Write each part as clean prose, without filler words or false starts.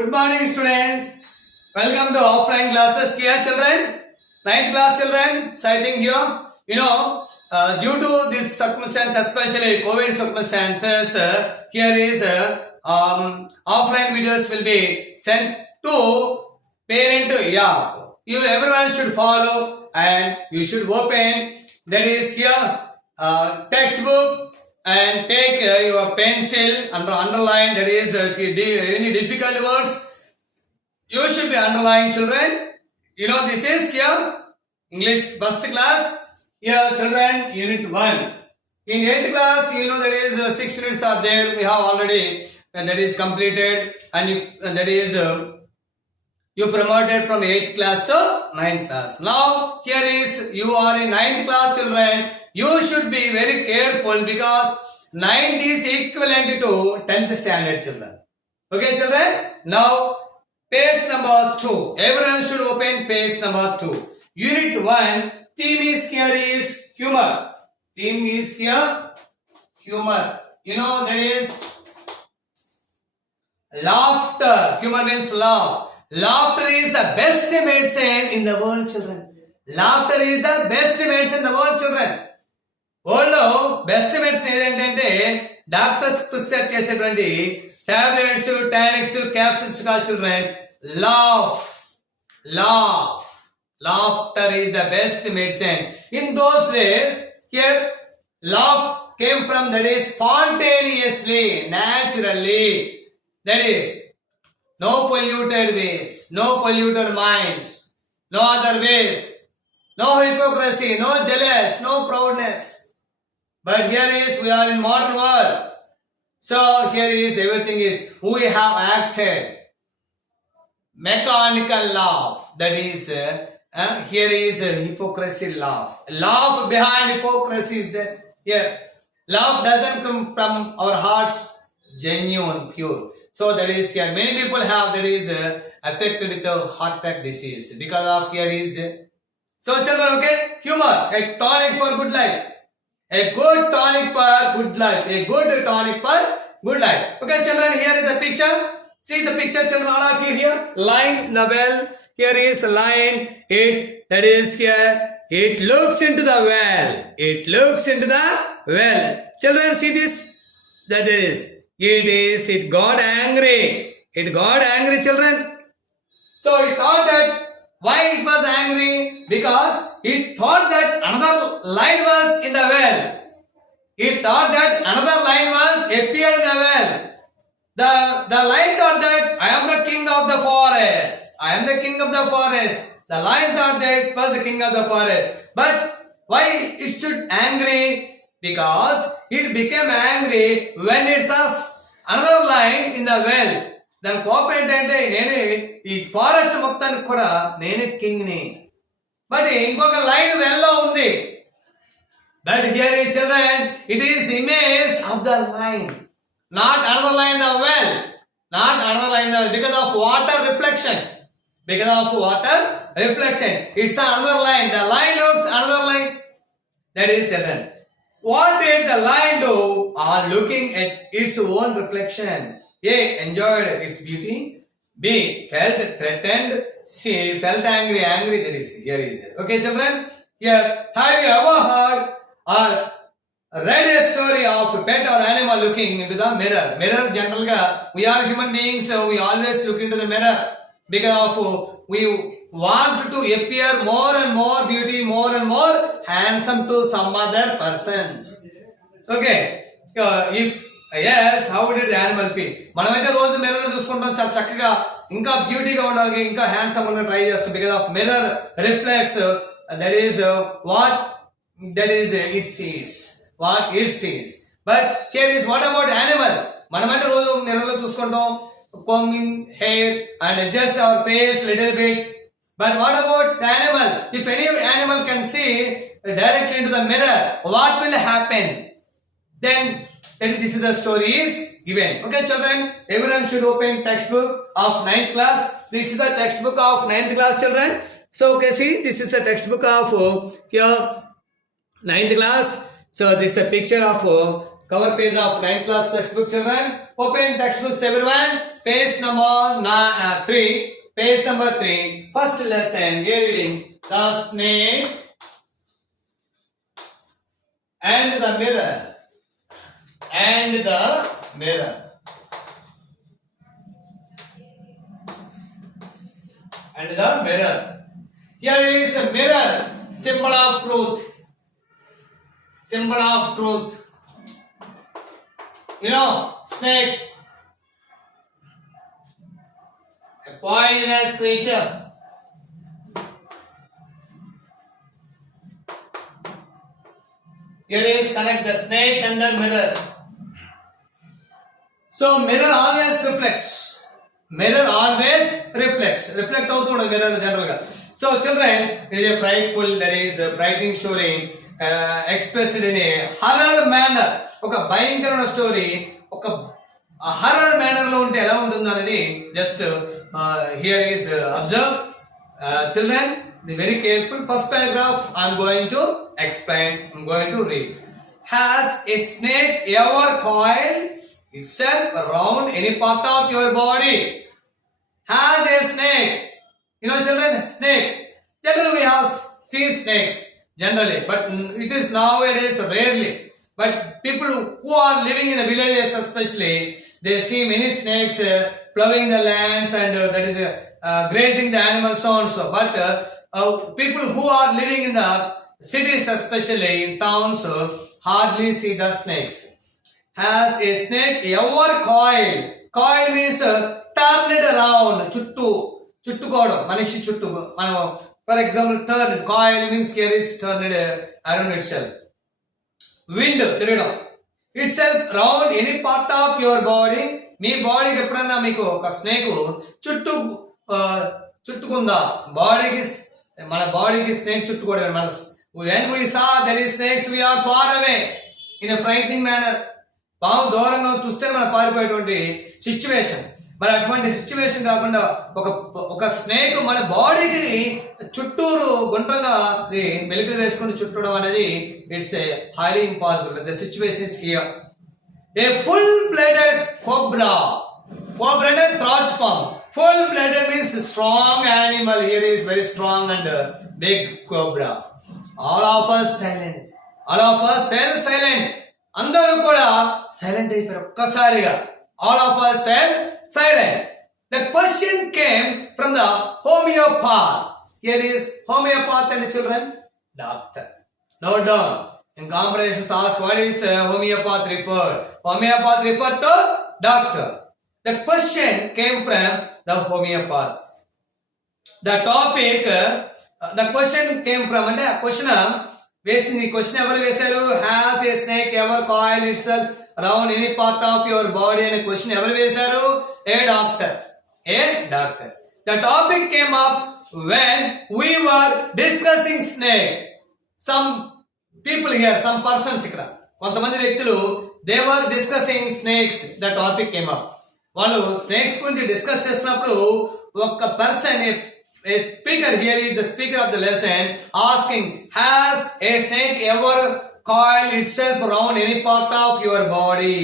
Good morning, students. Welcome to offline classes here, children. Ninth class children, citing here. Due to this circumstance, especially COVID circumstances, here is offline videos will be sent to parent app. Everyone should follow and you should open. That is here textbook. And take your pencil and underline. That is any difficult words you should be underlying, children. This is here English first class. Here children, unit 1. In 8th class, there is 6 units are there. We have already and that is completed, and that is you promoted from 8th class to 9th class. Now here is you are in 9th class, children. You should be very careful because 9th is equivalent to 10th standard, children. Okay, children. Now page number 2. Everyone should open page number 2. Unit 1. Theme is here is humor. Theme is here humor. That is laughter. Humor means laugh. Laughter is the best medicine in the world, children. Laughter is the best medicine in the world, children. వరల్డ్లో best medicine ఏంటంటే doctors prescribe చేసేటువంటి tablets, tonics, capsules కాదు, children. Laughter is the best medicine. In those days, here laugh came from, that is spontaneously, naturally. That is no polluted ways, no polluted minds, no other ways, no hypocrisy, no jealous, no proudness. But here is, we are in modern world. So here is, everything is, we have acted mechanical laugh. That is, here is hypocrisy laugh. Laugh behind hypocrisy is there. Here, laugh doesn't come from our hearts, genuine, pure. So that is here. Many people have, that is affected with the heart attack disease because of here is. So children, okay, humor, a tonic for good life. A good tonic for good life. A good tonic for good life. Okay, children, here is the picture. See the picture, children, all of you here. Line the well. Here is line. That is here. It looks into the well. It looks into the well. Children, see this? That is. It got angry. It got angry, children. So it thought that, why it was angry? Because it thought that another line was in the well. It thought that another line was appeared in the well. The lion thought that I am the king of the forest. I am the king of the forest. The lion thought that it was the king of the forest. But why it stood angry? Because it became angry when it saw another lion in the well. దాని కోపం ఏంటంటే, నేనే ఈ forest మొత్తానికి కూడా నేనే king ని. But ఇంకొక లైన్ వెల్లో ఉంది. బట్ హియర్ ఈ children, it is image of the line, not another line of well, not another line of, because of water reflection. Because of water reflection, it's another line. The line looks another line. That is children. What did the lion do? Are looking at its own reflection. A. Enjoyed its beauty. B. Felt threatened. C. Felt angry. That is, here is it. Okay, children. Here, have you ever heard or read a story of a pet or animal looking into the mirror? Mirror, generally, we are human beings, so we always look into the mirror because of we want to appear more and more beauty, more and more handsome to some other persons. Okay. If yes, how did the animal feel? మనమైతే రోజు mirror లో చూసుకుంటాం, చాలా చక్కగా ఇంకా బ్యూటీగా ఉండాలి, ఇంకా handsome గా ట్రై చేస్తాం. Because of mirror reflects, that is what it sees. But here is, what about animal? మనమైతే రోజు మిర్రర్ లో చూసుకుంటాం, combing hair and adjust our face little bit. But what about the animal? If any animal can see directly into the mirror, what will happen? Then this is the story is given. Okay, children, everyone should open textbook of 9th class. This is the textbook of 9th class, children. So okay, see, this is the textbook of here 9th class. So this is a picture of cover page of 9th class textbook, children. Open textbooks, everyone. Page number 3. Page number 3. First lesson. Here reading the snake and the mirror. And the mirror. And the mirror. Here is a mirror, symbol of truth. Symbol of truth. You know, snake, a poisonous creature. Here is connect the snake and the mirror. So mirror always reflects. Mirror always reflects. Reflect out mirror general. So children, it is a frightful, that is a frightening story expressed in a horror manner. ఒక భయంకరమైన story ఒక horror manner లో ఉంటే ఎలా ఉంటుందో అనేది just hear is observe children the very careful first paragraph I'm going to explain I'm going to read has a snake ever coil itself around any part of your body? Has a snake, you know children, snake, generally we have seen snakes generally, but it is nowadays rarely. But people who are living in the villages especially, they see many snakes plowing the lands and that is grazing the animals also. But people who are living in the cities especially, in towns, hardly see the snakes. Has a snake ever coiled? Coil means turned it around. చుట్టుకోవడం మనిషి చుట్టూ మనం for example turn coil means care is turned around itself wind తిరగడం itself round any part of your body మీ బాడీకి ఎప్పుడన్నా మీకు ఒక స్నేక్ చుట్టుకుందా బాడీకి మన బాడీకి స్నేక్ చుట్టుకోవడం మన when we saw there is snakes we are far away in a frightening manner పాము దూరంగా చూస్తే మనం పారిపోయేటువంటి సిచ్యువేషన్ మరి అటువంటి సిచ్యువేషన్ కాకుండా ఒక స్నేక్ మన బాడీకి చుట్టూరు గుండ్రంగా మెలికలు వేసుకుని చుట్టడం అనేది it's a highly impossible the situation is here a full blooded cobra అంటే త్రాచ్ పాము full blooded means strong animal here is very strong and big cobra all of us silent all of us fell silent అందరూ కూడా silent అయిపోయారు ఒక్కసారిగా all of us fell silent. The question came from the homeopath. Here is homeopath and children, doctor. Note down. In comprehensions asked what is homeopath referred? Homeopath referred to doctor. The question came from the homeopath. The topic, the question came from and question వేసింది question ఎవరు వేశారు has a snake ever coil itself around any part of your body అనే question ఎవరు వేశారు a doctor the topic came up when we were discussing snake some people here some persons ఇక్కడ కొంతమంది వ్యక్తులు they were discussing snakes the topic came up వాళ్ళు snakes గురించి discuss చేసినప్పుడు ఒక person a speaker, here is the speaker of the lesson, asking, has a snake ever coiled itself around any part of your body?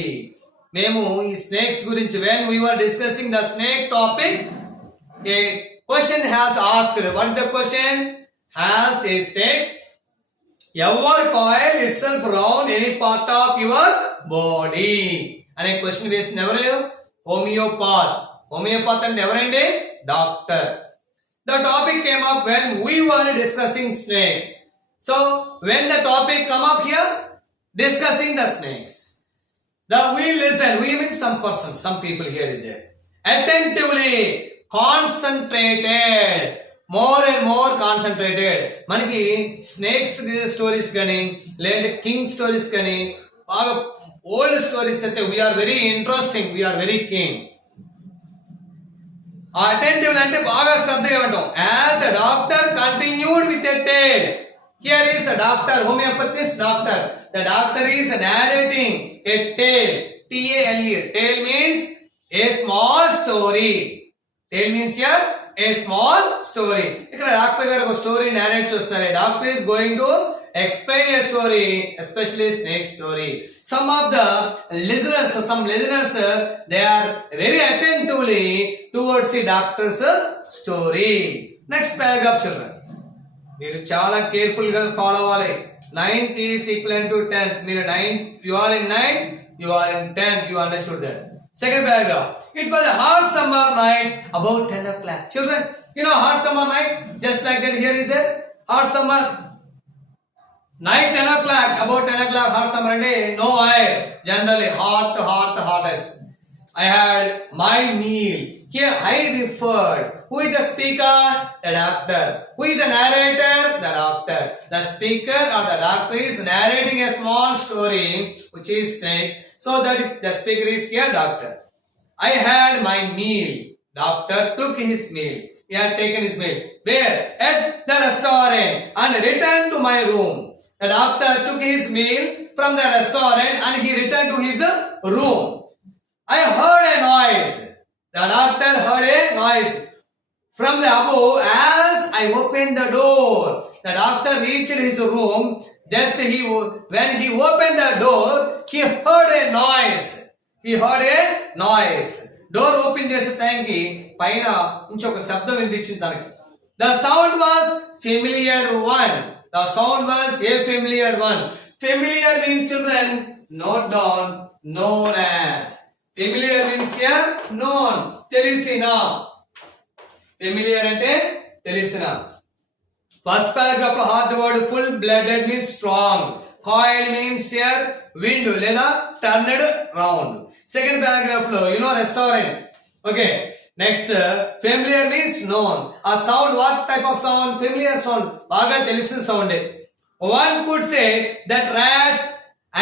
మేము ఈ snakes గురించి when we were discussing the snake topic, a question has asked. What is the question? Has a snake ever coiled itself around any part of your body? అనే question వేసింది ఎవరు హోమియోపాత్ అంటే ఎవరండి doctor. The topic came up when we were discussing snakes. So, when the topic come up here, discussing the snakes, we listen. We mean some persons, some people here is there. Attentively, concentrated, more and more concentrated. మనకి snakes stories కానీ లేదంటే king stories కానీ బాగా old stories అయితే we are very interesting, we are very keen. Attentive అంటే బాగా శ్రద్ధగా ఉంటాం. As the doctor continued with a tale. Here is a doctor, homoeopathist doctor. The doctor is narrating a tale. TALE. Tale means a small story. Tale means here a small story. ఇక్కడ doctor గారు ఒక story narrate చేస్తున్నారు. Doctor is going to explain a story, especially snake story. Some listeners, they are very attentively towards the doctor's story. Next paragraph, children. మీరు చాలా careful గా follow అవ్వాలి. 9th is equal to 10th. మీరు 9th, you are in 9th, you are in 10th, you understood that. Second paragraph. It was a hot summer night about 10 o'clock. Children, you know hot summer night, just like that here is there. Hot summer night 10 o'clock, about 10 o'clock, hot summer day, no air, generally hottest. I had my meal. Here I referred. Who is the speaker? The doctor. Who is the narrator? The doctor. The speaker or the doctor is narrating a small story which is snake. So that the speaker is here doctor. I had my meal. Doctor took his meal. He had taken his meal. Where? At the restaurant and returned to my room. The doctor took his meal from the restaurant and he returned to his room. I heard a noise. The doctor heard a noise from the above as I opened the door. The doctor reached his room. Just when he opened the door, he heard a noise. Door open చేసే టైంకి పైన ఇంకొక శబ్దం వినిపించింది తనకి. The sound was familiar one. The sound was a familiar one. Familiar means, children, note down, known as. Familiar means here known, తెలిసిన. Familiar అంటే తెలిసిన. First paragraph hard word full blooded means strong. Coiled means here wind లేదా turned round. Second paragraph లో restaurant. Okay. Next familiar means known. A sound, what type of sound? Familiar sound. బాగా తెలిసిన sound. One could say that rats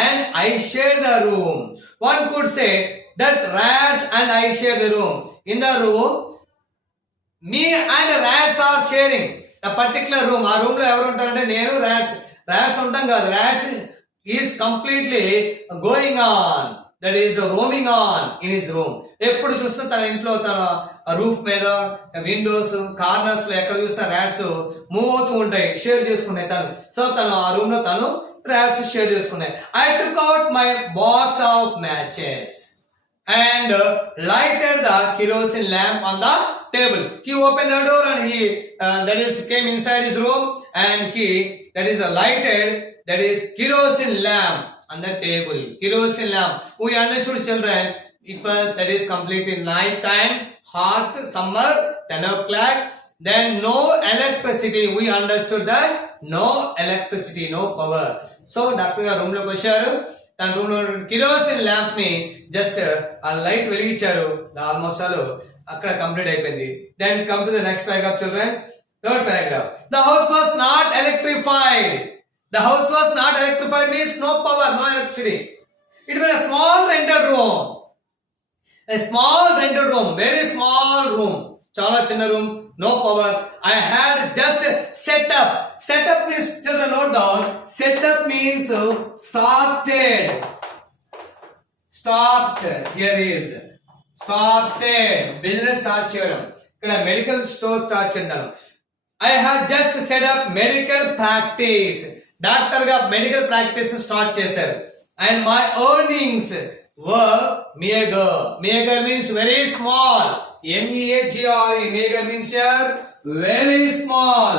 and I share the room. One could say that rats and I share the room. In the room, me and rats are sharing a particular room. ఆ room లో ఎవరు ఉంటారంటే నేను rats ఉంటాం కాదు. Rats is completely going on, that is roaming on in his room. ఎప్పుడు చూసినా తన ఇంట్లో తన రూఫ్ మీద విండోస్ కార్నర్స్ లో ఎక్కడ చూసినా ర్యాట్స్ మూవ్ అవుతూ ఉంటాయి, షేర్ చేసుకున్నాయి తను. సో తను ఆ రూమ్ లో తను ర్యాట్స్ షేర్ చేసుకున్నాయి. I took out my box of matches and lighted the kerosene lamp on the table. He opened the door and he came inside his room and he lighted kerosene lamp on the table. Kerosene lamp. We understood, children, it was completely night time, hot summer, 10 o'clock. Then no electricity. We understood that no electricity, no power. So doctor గారు room లోకి వచ్చారు. తన room లో kerosene lamp ని just ఆ light వెలిగించారు. Almost అక్కడ complete అయిపోయింది. Then come to the next paragraph, children. Third paragraph. The house was not electrified. The house was not electrified means no power, no electricity. It was a small rented room. A small rented room, very small room. Chala chinna room, no power. I had just set up. Set up means, children, note down. Set up means started. Here is started. Business start cheyadam. Ikkada medical store start cheyadam. I had just set up medical practice. Doctor ga medical practice start chesaru. And my earnings were meager. Meager means very small. MEAGRE. Meager means here very small.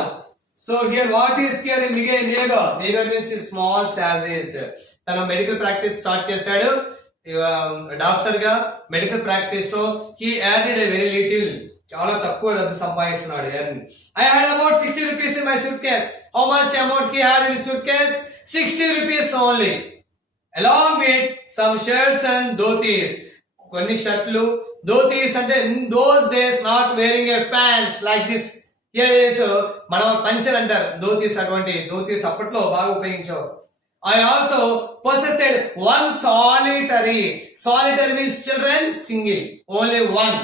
So here what is here in meager? Meager means small salaries. తన medical practice start చేశాడు. Doctor గా medical practice లో he earned a very little. చాలా తక్కువ డబ్బు సంపాదిస్తున్నాడు. I had about 60 rupees in my suitcase. How much amount he had in his suitcase? 60 rupees only. Along with some shirts and dhotis. కొన్ని షర్ట్లు, dhotis అంటే in those days not wearing a pants like this. Here is మనం పంచలు అంటారు. dhotis, అటువంటి dhotis అప్పట్లో బాగా ఉపయోగించేవారు. I also possessed one solitary. Solitary means, children, single, only one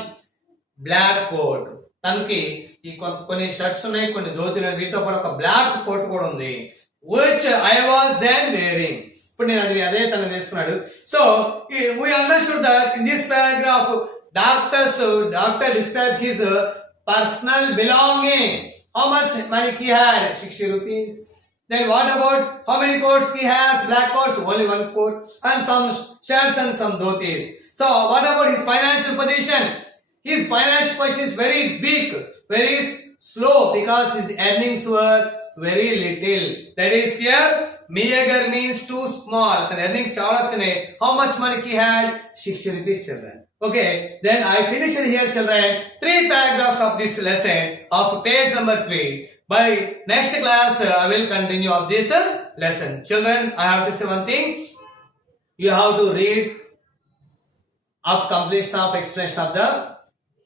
black coat. తనకి ఈ కొన్ని షర్ట్స్ ఉన్నాయి, కొన్ని ధోతులు, వీటితో పాటు ఒక బ్లాక్ కోట్ కూడా ఉంది. which I was then wearing. ఇప్పుడు నేను అదే తను వేసుకున్నాడు. So we understood that in this paragraph doctor described his personal belongings. How much money he had? 60 rupees. Then what about how many coats he has? Black coats, only one coat, and some shirts and some dhotis. So what about his financial position? His financial position is very weak, very slow because his earnings were very little. That is here. Meager means too small. The earnings chala. How much money he had? 60 rupees, children. Okay, then I finished here, children. 3 paragraphs of this lesson of page number 3. By next class, I will continue of this lesson. Children, I have to say one thing. You have to read up completion of explanation of the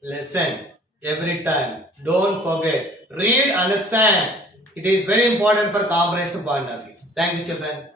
lesson every time. Don't forget. Read, understand. It is very important for comprehension point of view. Thank you, children.